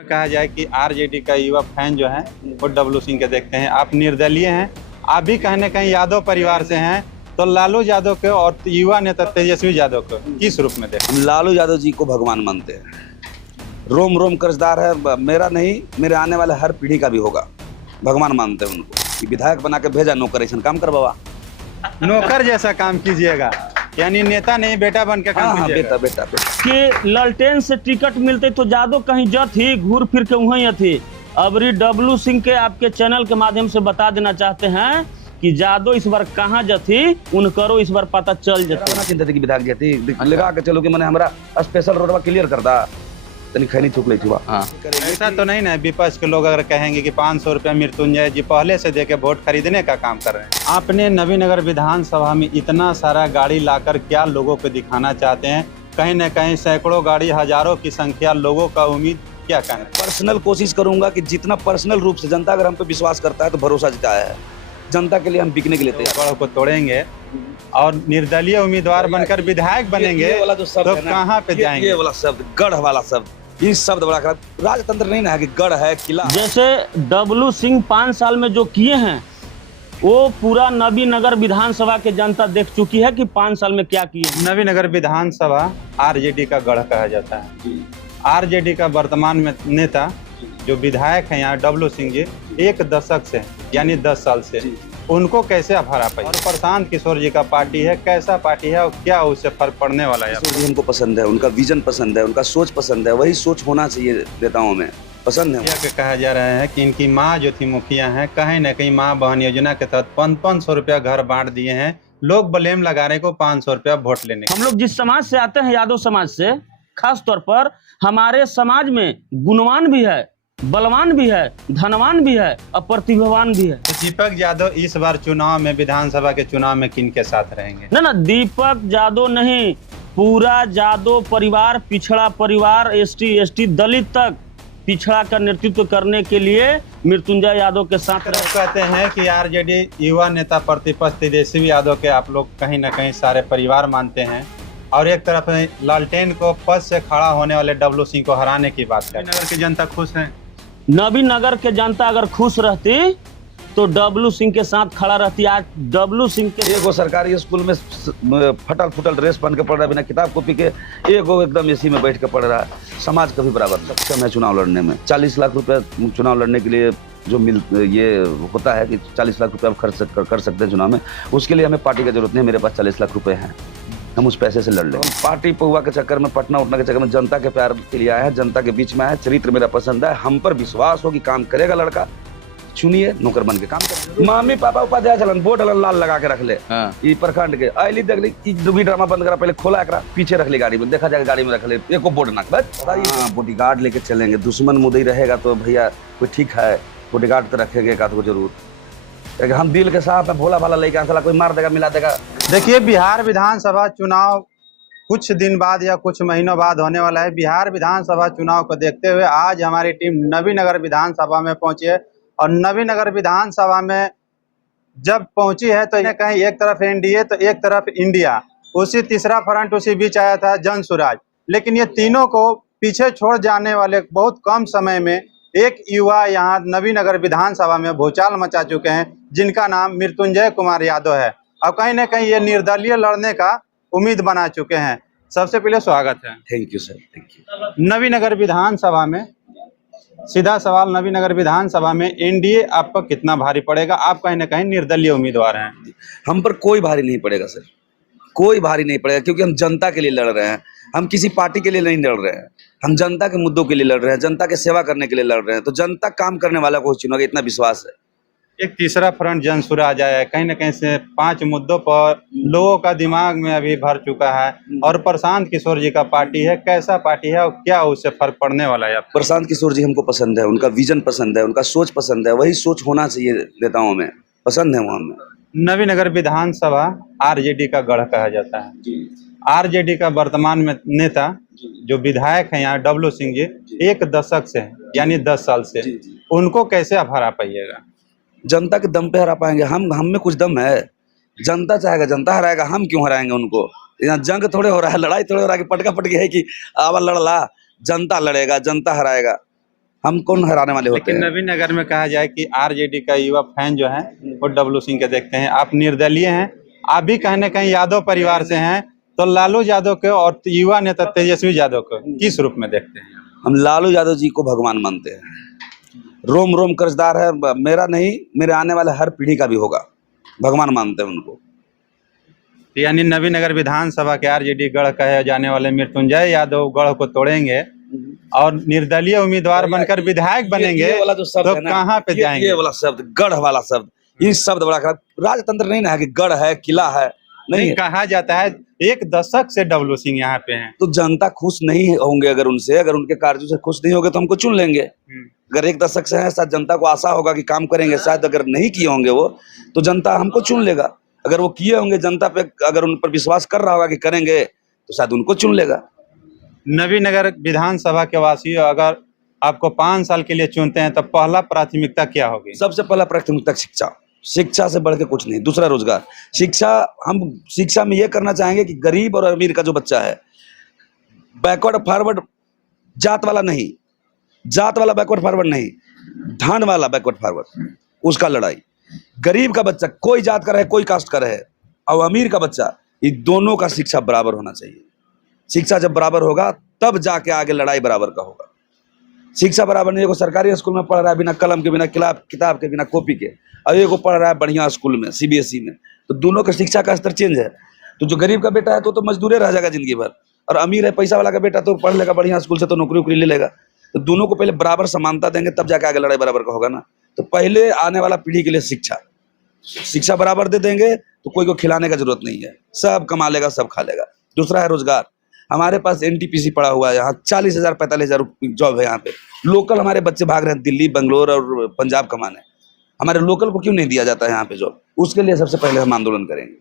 कहा जाए कि आरजेडी का युवा फैन जो है वो डब्लू सिंह के देखते हैं। आप निर्दलीय हैं, आप भी कहीं न कहीं यादव परिवार से हैं, तो लालू यादव को और युवा नेता तेजस्वी यादव को किस रूप में देखते हैं? हम लालू यादव जी को भगवान मानते हैं। रोम रोम कर्जदार है, मेरा नहीं मेरे आने वाले हर पीढ़ी का भी होगा। भगवान मानते हैं उनको कि विधायक बना के भेजा, नौकर ऐसा काम कर बाबा। नौकर जैसा काम कीजिएगा, यानी नेता नहीं बेटा बन के काम कीजिएगा। बेटा कि ललटेन से टिकट मिलते तो जादव कहीं जत ही घूर फिर के वहीं थी। अबरी डब्लू सिंह के आपके चैनल के माध्यम से बता देना चाहते हैं कि जादव इस बार कहाँ जथी, उनको इस बार पता चल जाता। चिंता थी कि विधायक जती लगा के चलो कि मैंने हमारा स्पेशल रोडवा क्लियर कर दा, तनी खैनी चुक ली थी। हाँ, ऐसा तो नहीं ना विपक्ष के लोग अगर कहेंगे कि 500 रुपया मृत्युंजय जी पहले से देके वोट खरीदने का काम कर रहे हैं। आपने नवीनगर विधानसभा में इतना सारा गाड़ी लाकर क्या लोगों को दिखाना चाहते हैं? कहीं न कहीं सैकड़ों गाड़ी, हजारों की संख्या लोगों का उम्मीद क्या कहना है? पर्सनल कोशिश करूंगा कि जितना पर्सनल रूप से जनता अगर हम पे विश्वास करता है तो भरोसा जिताया है, जनता के लिए हम बिकने के लिए तैयार को तोड़ेंगे और निर्दलीय उम्मीदवार बनकर विधायक बनेंगे तो कहाँ पे जाएंगे? ये वाला शब्द, गढ़ वाला शब्द, इस शब्द बड़ा खराब। राजतंत्र नहीं ना है कि गढ़ है, किला। जैसे डब्लू सिंह 5 साल में जो किए हैं वो पूरा नवीनगर विधानसभा के जनता देख चुकी है कि 5 साल में क्या किए। नवीनगर विधानसभा आरजेडी का गढ़ कहा जाता है। आरजेडी का वर्तमान में नेता जो विधायक हैं यहाँ डब्लू सिंह जी, 1 दशक से यानी 10 साल से, उनको कैसे आप हरा पाए? और प्रशांत किशोर जी का पार्टी है, कैसा पार्टी है और क्या उससे फर्क पड़ने वाला है? हमको पसंद है, उनका विजन पसंद है, उनका सोच पसंद है, वही सोच होना चाहिए नेताओं में। पसंद है। यह कहा जा रहा है कि इनकी माँ जो थी मुखिया हैं, कहीं न कहीं माँ बहन योजना के तहत 500 रुपया घर बांट दिए हैं। लोग ब्लेम लगा रहे को 500 रुपया वोट लेने। हम लोग जिस समाज से आते हैं, यादव समाज से, खास तौर पर हमारे समाज में गुणवान भी है, बलवान भी है, धनवान भी है और प्रतिभावान भी है। तो दीपक यादव इस बार चुनाव में, विधानसभा के चुनाव में किन के साथ रहेंगे? ना दीपक यादव नहीं, पूरा यादव परिवार, पिछड़ा परिवार, एसटी दलित तक पिछड़ा का नेतृत्व करने के लिए मृत्युंजय यादव के साथ कहते हैं कि आरजेडी युवा नेता प्रतिपक्ष तेजस्वी यादव के आप लोग कहीं न कहीं सारे परिवार मानते हैं, और एक तरफ लालटेन को पद से खड़ा होने वाले डब्लू सिंह को हराने की बात है। नगर की जनता खुश है। नवीनगर के जनता अगर खुश रहती तो डब्लू सिंह के साथ खड़ा रहती। आज डब्लू सिंह के एगो सरकारी स्कूल में फटल फुटल ड्रेस पहन के पढ़ रहा है, बिना किताब कॉपी के, एगो एकदम एसी में बैठ के पढ़ रहा है। समाज कभी बराबर सक्षम है चुनाव लड़ने में। 40 लाख रुपए चुनाव लड़ने के लिए जो ये होता है कि 40 लाख रुपए आप खर्च कर सकते हैं चुनाव में, उसके लिए हमें पार्टी की जरूरत नहीं है। मेरे पास 40 लाख रुपए हैं, हम उस पैसे से लड़ लें। पार्टी पहुआ के चक्कर में, पटना उठना के चक्कर में जनता के प्यार के लिए आया है, जनता के बीच में आया। चरित्र मेरा पसंद है, हम पर विश्वास हो कि काम करेगा लड़का, चुनिए, नौकर बन के काम करे। मम्मी पापा उपाध्याय चलन बोर्ड लाल लगा के रख ले। ई प्रखंड के आईली देख ली, डूबी ड्रामा बंद करा, पहले खोला एकरा, पीछे रख ली गाड़ी में, देखा जाएगा गाड़ी में रख ले, एको बोर्ड ना बस। बॉडीगार्ड लेके चलेंगे, दुश्मन मुदई रहेगा तो भैया कोई ठीक है, बॉडीगार्ड तो रखेंगे का तो जरूर। हम दिल के साथ भोला भाला लेके साला कोई मार देगा, मिला देगा। देखिए, बिहार विधानसभा चुनाव कुछ दिन बाद या कुछ महीनों बाद होने वाला है। बिहार विधानसभा चुनाव को देखते हुए आज हमारी टीम नवीनगर विधानसभा में पहुंची है, और नवीनगर विधानसभा में जब पहुंची है तो कहीं एक तरफ एनडीए तो एक तरफ इंडिया, उसी तीसरा फ्रंट उसी बीच आया था जन सुराज। लेकिन ये तीनों को पीछे छोड़ जाने वाले बहुत कम समय में एक युवा यहाँ नवीनगर विधानसभा में भूचाल मचा चुके हैं, जिनका नाम मृत्युंजय कुमार यादव है। अब कहीं न कहीं ये निर्दलीय लड़ने का उम्मीद बना चुके हैं। सबसे पहले स्वागत है। Thank you sir, thank you. Navinagar विधानसभा में सीधा सवाल, नवीनगर विधानसभा में एनडीए आप पर कितना भारी पड़ेगा? आप कहीं न कहीं निर्दलीय उम्मीदवार हैं। हम पर कोई भारी नहीं पड़ेगा सर, कोई भारी नहीं पड़ेगा, क्योंकि हम जनता के लिए लड़ रहे हैं। हम किसी पार्टी के लिए नहीं लड़ रहे हैं, हम जनता के मुद्दों के लिए लड़ रहे हैं, जनता के सेवा करने के लिए लड़ रहे हैं। तो जनता काम करने वाला को चुनेगा, इतना विश्वास है। एक तीसरा फ्रंट जन सुराज आया है, कहीं न कहीं से 5 मुद्दों पर लोगों का दिमाग में अभी भर चुका है, और प्रशांत किशोर जी का पार्टी है। कैसा पार्टी है और क्या उससे फर्क पड़ने वाला है? प्रशांत किशोर जी हमको पसंद है, उनका विजन पसंद है, उनका सोच पसंद है, वही सोच होना चाहिए नेताओं में। पसंद है वहाँ में। नवीनगर विधानसभा आरजेडी का गढ़ कहा जाता है। आरजेडी का वर्तमान में नेता जो विधायक हैं यहाँ डब्लू सिंह जी, 1 दशक से यानी 10 साल से, उनको कैसे आप हरा पाइएगा? जनता के दम पे हरा पाएंगे हम में कुछ दम है। जनता चाहेगा, जनता हराएगा, हम क्यों हराएंगे उनको? यहाँ जंग थोड़े हो रहा है, लड़ाई थोड़े हो रहा है कि पटका पटकी है कि आवा लड़ ला। जनता लड़ेगा, जनता हराएगा। हम कौन हराने वाले होते लेकिन हैं। नवीन नगर में कहा जाए कि आरजेडी का युवा फैन जो है वो डब्लू सिंह के देखते हैं। आप निर्दलीय हैं, आप भी कहीं ना कहीं यादव परिवार से हैं, तो लालू यादव के और युवा नेता तेजस्वी यादव को किस रूप में देखते हैं? हम लालू यादव जी को भगवान मानते हैं, रोम रोम कर्जदार है, मेरा नहीं मेरे आने वाले हर पीढ़ी का भी होगा, भगवान मानते हैं उनको। यानी नवीन नगर विधानसभा के आरजेडी गढ़ कहे जाने वाले मृत्युंजय यादव गढ़ को तोड़ेंगे और निर्दलीय उम्मीदवार बनकर विधायक बनेंगे, ये वाला जो शब्द तो है ना, कहाँ पे जाएंगे? ये वाला शब्द, गढ़ वाला शब्द, ये शब्द बड़ा खराब। राजतंत्र नहीं ना है कि गढ़ है, किला है, नहीं है। कहा जाता है 1 दशक से डब्लू सिंह यहाँ पे हैं। तो जनता खुश नहीं होंगे अगर उनसे, अगर उनके कार्यों से खुश नहीं होंगे तो हमको चुन लेंगे। अगर 1 दशक से है, शायद जनता को आशा होगा कि काम करेंगे, शायद अगर नहीं किए होंगे वो, तो जनता हमको चुन लेगा। अगर वो किए होंगे, जनता पे अगर उन पर विश्वास कर रहा होगा कि करेंगे, तो शायद उनको चुन लेगा। नवीन नगर विधानसभा के वासी अगर आपको 5 साल के लिए चुनते हैं तो पहला प्राथमिकता क्या होगी? सबसे पहला प्राथमिकता शिक्षा, शिक्षा से बढ़ के कुछ नहीं। दूसरा रोजगार। शिक्षा, हम शिक्षा में ये करना चाहेंगे कि गरीब और अमीर का जो बच्चा है, बैकवर्ड फॉरवर्ड जात वाला नहीं, जात वाला बैकवर्ड फॉरवर्ड नहीं, धान वाला बैकवर्ड फॉरवर्ड, उसका लड़ाई। गरीब का बच्चा कोई जात का रहे, कोई कास्ट का रहे, और अमीर का बच्चा, ये दोनों का शिक्षा बराबर होना चाहिए। शिक्षा जब बराबर होगा तब जाके आगे लड़ाई बराबर का होगा। शिक्षा बराबर नहीं है, सरकारी स्कूल में पढ़ रहा है बिना कलम के, बिना किताब के, बिना कॉपी के, और एक को पढ़ रहा है बढ़िया स्कूल में सीबीएसई में, तो दोनों का शिक्षा का स्तर चेंज है। तो जो गरीब का बेटा है तो मजदूरे रह जाएगा जिंदगी भर, और अमीर है पैसा वाला का बेटा तो पढ़ लेगा बढ़िया स्कूल से, तो नौकरी वोकरी ले लेगा। तो दोनों को पहले बराबर समानता देंगे तब जाके आगे लड़ाई बराबर का होगा ना। तो पहले आने वाला पीढ़ी के लिए शिक्षा बराबर दे देंगे तो कोई को खिलाने का जरूरत नहीं है, सब कमा लेगा, सब खा लेगा। दूसरा है रोजगार। हमारे पास एनटीपीसी पड़ा हुआ है, यहाँ 40,000 45,000 जॉब है यहाँ पे। लोकल हमारे बच्चे भाग रहे हैं दिल्ली, बंगलोर और पंजाब कमाने, हमारे लोकल को क्यों नहीं दिया जाता है यहाँ पे जॉब? उसके लिए सबसे पहले हम आंदोलन करेंगे।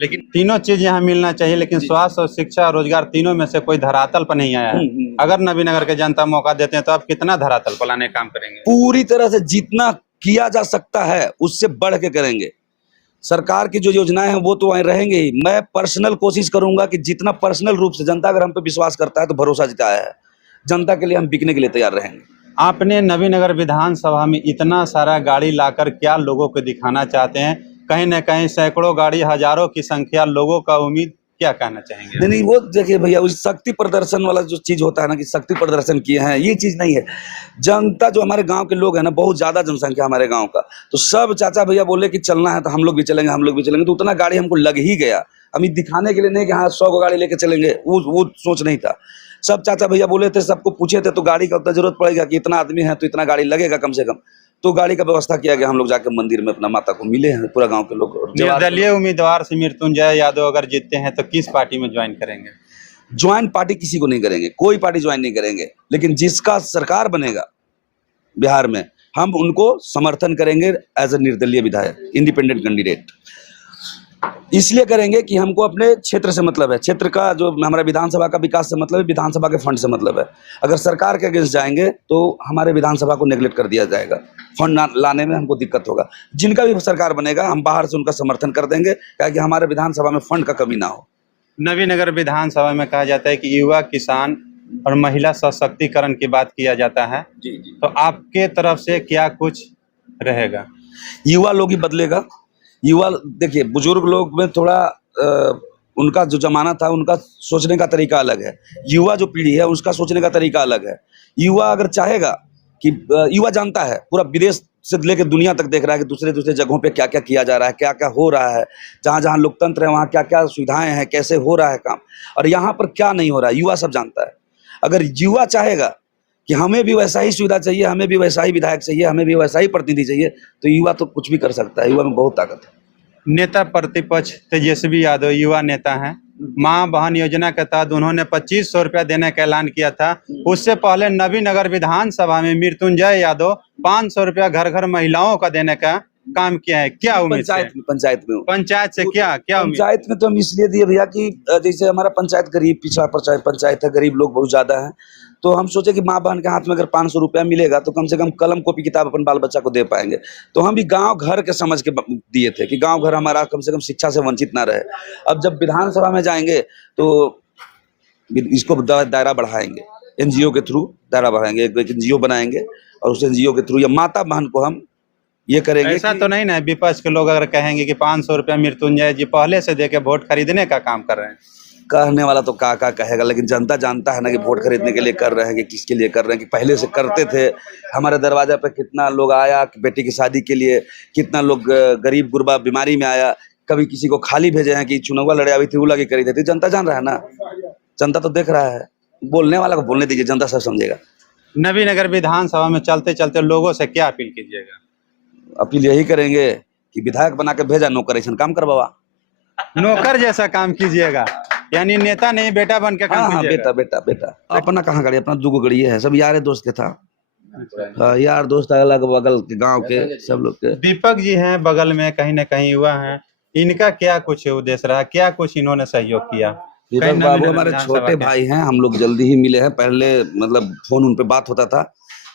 लेकिन तीनों चीज यहाँ मिलना चाहिए, लेकिन स्वास्थ्य और शिक्षा और रोजगार तीनों में से कोई धरातल पर नहीं आया है। अगर नवीन नगर के जनता मौका देते हैं तो आप कितना धरातल पर लाने काम करेंगे? पूरी तरह से जितना किया जा सकता है उससे बढ़ के करेंगे। सरकार की जो योजनाएं हैं वो तो वहीं रहेंगे ही। मैं पर्सनल कोशिश करूंगा कि जितना पर्सनल रूप से जनता अगर हम पे विश्वास करता है तो भरोसा जिताया है, जनता के लिए हम बिकने के लिए तैयार रहेंगे। आपने नवीन नगर विधानसभा में इतना सारा गाड़ी लाकर क्या लोगों को दिखाना चाहते हैं? कहीं न कहीं सैकड़ों गाड़ी, हजारों की संख्या लोगों का उम्मीद, क्या कहना चाहेंगे? नहीं, वो देखिए भैया, उस शक्ति प्रदर्शन वाला जो चीज होता है ना कि शक्ति प्रदर्शन किए हैं, ये चीज नहीं है। जनता जो हमारे गांव के लोग हैं ना, बहुत ज्यादा जनसंख्या हमारे गांव का, तो सब चाचा भैया बोले कि चलना है तो हम लोग भी चलेंगे, हम लोग भी चलेंगे। तो उतना गाड़ी हमको लग ही गया। हम दिखाने के लिए नहीं कि हाँ 100 गाड़ी लेके चलेंगे, वो सोच नहीं था। सब चाचा भैया बोले थे, सबको पूछे थे, तो गाड़ी का उतना जरूरत पड़ेगा कि इतना आदमी है तो इतना गाड़ी लगेगा कम से कम। तो गाड़ी का व्यवस्था किया गया। हम लोग जाके मंदिर में अपना माता को मिले हैं, पूरा गांव के लोग। निर्दलीय उम्मीदवार से मृत्युंजय यादव अगर जीतते हैं तो किस पार्टी में ज्वाइन करेंगे? ज्वाइन पार्टी किसी को नहीं करेंगे, कोई पार्टी ज्वाइन नहीं करेंगे, लेकिन जिसका सरकार बनेगा बिहार में, हम उनको समर्थन करेंगे एज ए निर्दलीय विधायक, इंडिपेंडेंट कैंडिडेट। इसलिए करेंगे कि हमको अपने क्षेत्र से मतलब है, क्षेत्र का जो हमारा विधानसभा का विकास से मतलब है, विधानसभा के फंड से मतलब है। अगर सरकार के अगेंस्ट जाएंगे तो हमारे विधानसभा को नेग्लेक्ट कर दिया जाएगा, फंड लाने में हमको दिक्कत होगा। जिनका भी सरकार बनेगा हम बाहर से उनका समर्थन कर देंगे, ताकि हमारे विधानसभा में फंड का कमी ना हो। नवीन नगर विधानसभा में कहा जाता है कि युवा, किसान और महिला सशक्तिकरण की बात किया जाता है, जी। तो आपके तरफ से क्या कुछ रहेगा? युवा लोग ही बदलेगा। युवा, देखिए बुजुर्ग लोग में थोड़ा उनका जो जमाना था, उनका सोचने का तरीका अलग है। युवा जो पीढ़ी है उसका सोचने का तरीका अलग है। युवा अगर चाहेगा कि, युवा जानता है, पूरा विदेश से लेकर दुनिया तक देख रहा है कि दूसरे दूसरे जगहों पे क्या क्या किया जा रहा है, क्या क्या हो रहा है, जहाँ जहाँ लोकतंत्र है वहाँ क्या क्या सुविधाएं हैं, कैसे हो रहा है काम, और यहाँ पर क्या नहीं हो रहा है, युवा सब जानता है। अगर युवा चाहेगा कि हमें भी वैसा ही सुविधा चाहिए, हमें भी वैसा ही विधायक चाहिए, हमें भी वैसा ही प्रतिनिधि चाहिए, तो युवा तो कुछ भी कर सकता है। युवा में बहुत ताकत है। नेता प्रतिपक्ष तेजस्वी यादव युवा नेता हैं। माँ बहन योजना के तहत उन्होंने 2500 रुपया देने का ऐलान किया था। उससे पहले नवीन नगर विधानसभा में मृत्युंजय यादव 500 रुपया घर घर महिलाओं का देने का काम किया है। क्या उम्मीद? पंचायत में से क्या उम्मीद? पंचायत में तो हम इसलिए दिए भैया कि जैसे हमारा पंचायत गरीब पिछड़ा पंचायत है, गरीब लोग बहुत ज्यादा हैं, तो हम सोचे कि माँ बहन के हाथ में अगर 500 रुपया मिलेगा तो कम से कम कलम कॉपी किताब अपन बाल बच्चा को दे पाएंगे। तो हम भी गांव घर के समझ के दिए थे कि गांव घर हमारा कम से कम शिक्षा से वंचित ना रहे। अब जब विधानसभा में जाएंगे तो इसको दायरा बढ़ाएंगे, एनजीओ के थ्रू दायरा बढ़ाएंगे, एक एनजीओ बनाएंगे और उस एनजीओ के थ्रू या माता बहन को हम ये करेंगे। ऐसा तो नहीं ना विपक्ष के लोग अगर कहेंगे कि 500 रुपया मृत्युंजय जी पहले से देके वोट खरीदने का काम कर रहे हैं? कहने वाला तो का कहेगा, लेकिन जनता जानता है ना कि वोट खरीदने के लिए कर रहे हैं कि किसके लिए कर रहे हैं, कि पहले से करते थे। हमारे दरवाजा पे कितना लोग आया बेटी की शादी के लिए, कितना लोग गरीब गुरबा बीमारी में आया, कभी किसी को खाली भेजे हैं कि चुनाव लड़े अभी थी उला की करी थी। जनता जान रहा है ना, जनता तो देख रहा है। बोलने वाला को बोलने दीजिए, जनता सब समझेगा। नवीनगर विधानसभा में चलते चलते लोगों से क्या अपील कीजिएगा? अपील यही करेंगे कि विधायक बना के भेजा, नौकर ऐसा काम करवावा। नौकर जैसा काम कीजिएगा, यानी नेता नहीं बेटा बन के काम हाँ, कीजिएगा। बेटा अपना कहाँ गाड़ी, अपना दुगो गाड़ी है, सब यार दोस्त के था। हाँ, यार दोस्त अलग बगल के गांव के सब लोग के। दीपक जी हैं बगल में, कहीं न कहीं युवा हैं, इनका क्या कुछ उद्देश्य रहा, क्या कुछ इन्होंने सहयोग किया? दीपक बाबू हमारे छोटे भाई हैं, हम लोग जल्दी ही मिले हैं। पहले मतलब फोन उन पे बात होता था,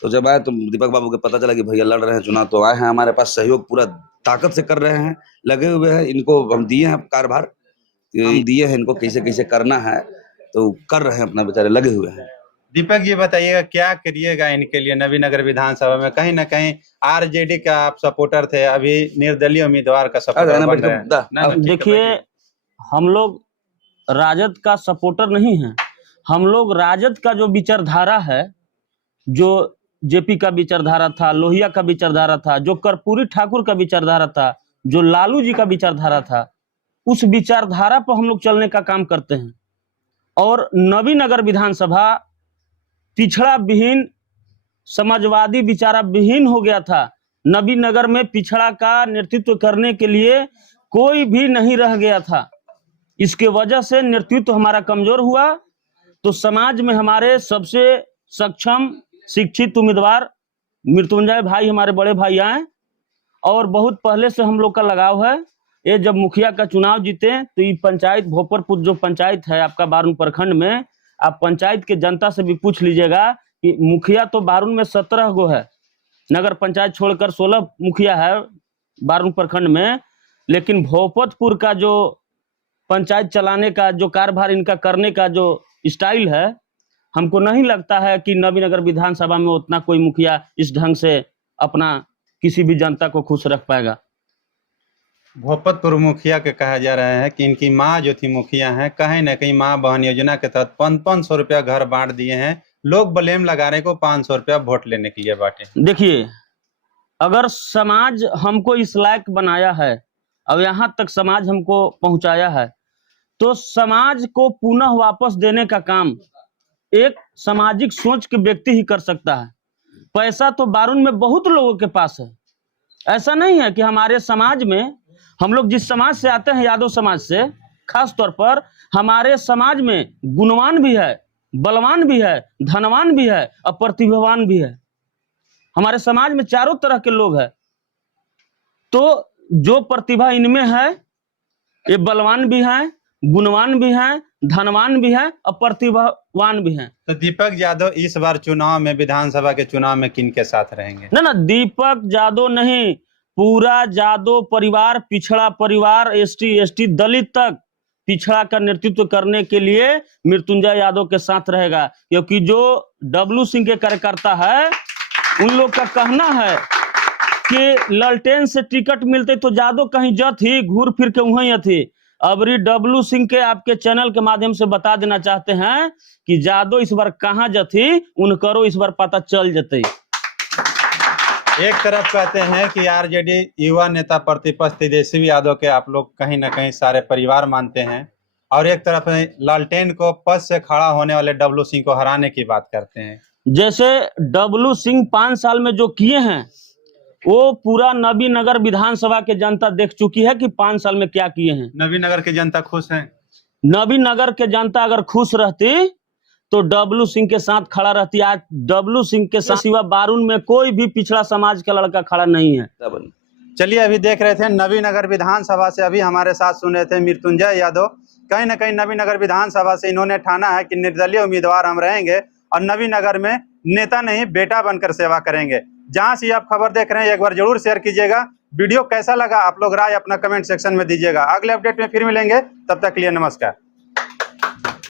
तो जब आए तो दीपक बाबू को पता चला कि भैया लड़ रहे हैं चुनाव, तो आए हैं हमारे पास, सहयोग पूरा ताकत से कर रहे हैं, लगे हुए हैं। इनको हम दिए हैं कारभार, दिए हैं इनको कैसे कैसे करना है, तो कर रहे हैं अपना, बेचारे लगे हुए हैं। दीपक जी बताइएगा क्या करिएगा इनके लिए? नवीनगर विधानसभा में कहीं ना कहीं आरजेडी का आप सपोर्टर थे, अभी निर्दलीय उम्मीदवार का सपोर्टर बन रहे हैं। देखिए, हम लोग राजद का सपोर्टर नहीं है, हम लोग राजद का जो विचारधारा है, जो जेपी का विचारधारा था, लोहिया का विचारधारा था, जो कर्पूरी ठाकुर का विचारधारा था, जो लालू जी का विचारधारा था, उस विचारधारा पर हम लोग चलने का काम करते हैं। और नवीनगर विधानसभा पिछड़ा विहीन, समाजवादी विचारा विहीन हो गया था। नवीनगर में पिछड़ा का नेतृत्व करने के लिए कोई भी नहीं रह गया था। इसके वजह से नेतृत्व हमारा कमजोर हुआ, तो समाज में हमारे सबसे सक्षम शिक्षित उम्मीदवार मृत्युंजय भाई हमारे बड़े भाई आए, और बहुत पहले से हम लोग का लगाव है। ये जब मुखिया का चुनाव जीते तो ये पंचायत भोपरपुर जो पंचायत है आपका बारून प्रखंड में, आप पंचायत के जनता से भी पूछ लीजिएगा कि मुखिया तो बारून में 17 गो है, नगर पंचायत छोड़कर 16 मुखिया है बारून प्रखंड में, लेकिन भोपतपुर का जो पंचायत चलाने का जो कार्यभार इनका करने का जो स्टाइल है, हमको नहीं लगता है कि नवीनगर विधानसभा में उतना कोई मुखिया इस ढंग से अपना किसी भी जनता को खुश रख पाएगा। भोपतपुर मुखिया के कहा जा रहा है कि इनकी माँ जो थी मुखिया हैं, कहीं न कहीं माँ बहन योजना के तहत 500 रुपया घर बांट दिए हैं। लोग ब्लेम लगा रहे को 500 रुपया वोट लेने के लिए बांटे। देखिए, अगर समाज हमको इस लायक बनाया है और यहाँ तक समाज हमको पहुंचाया है, तो समाज को पुनः वापस देने का काम एक सामाजिक सोच के व्यक्ति ही कर सकता है। पैसा तो बारून में बहुत लोगों के पास है, ऐसा नहीं है कि हमारे समाज में, हम लोग जिस समाज से आते हैं यादव समाज से, खास तौर पर हमारे समाज में गुणवान भी है, बलवान भी है, धनवान भी है और प्रतिभावान भी है। हमारे समाज में चारों तरह के लोग हैं। तो जो प्रतिभा इनमें है, ये बलवान भी हैं, गुणवान भी हैं, धनवान भी हैं और प्रतिभावान भी हैं। तो दीपक यादव इस बार चुनाव में, विधानसभा के चुनाव में किन के साथ रहेंगे? ना दीपक यादव नहीं, पूरा यादव परिवार, पिछड़ा परिवार, एसटी दलित तक पिछड़ा का नेतृत्व करने के लिए मृत्युंजय यादव के साथ रहेगा। क्योंकि जो डब्लू सिंह के कार्यकर्ता है, उन लोग का कहना है कि ललटेन से टिकट मिलते तो यादव कहीं जत ही घूर फिर के वहीं थी। अबरी डब्लू सिंह के आपके चैनल के माध्यम से बता देना चाहते हैं कि यादव इस बार कहाँ जथी, उनकरो इस बार पता चल जते। एक तरफ कहते हैं कि आरजेडी युवा नेता प्रतिपक्ष तेजस्वी यादव के आप लोग कहीं ना कहीं सारे परिवार मानते हैं, और एक तरफ लालटेन को पद से खड़ा होने वाले डब्लू सिंह को हराने की बात करते हैं। जैसे डब्लू सिंह 5 साल में जो किए हैं, वो पूरा नवीनगर विधानसभा के जनता देख चुकी है कि 5 साल में क्या किए हैं। नवीनगर की जनता खुश है? नवीनगर के जनता अगर खुश रहती तो डब्लू सिंह के साथ खड़ा रहती। आज डब्लू सिंह के साथ सिवा बारून में कोई भी पिछड़ा समाज का लड़का खड़ा नहीं है। चलिए, अभी देख रहे थे नवीनगर विधानसभा से, अभी हमारे साथ सुन रहे थे मृत्युंजय यादव। कहीं ना कहीं नवीनगर विधानसभा से इन्होंने ठाना है कि निर्दलीय उम्मीदवार हम रहेंगे और नवीनगर में नेता नहीं बेटा बनकर सेवा करेंगे। जहां से आप खबर देख रहे हैं, एक बार जरूर शेयर कीजिएगा। वीडियो कैसा लगा आप लोग राय अपना कमेंट सेक्शन में दीजिएगा। अगले अपडेट में फिर मिलेंगे, तब तक के लिए नमस्कार।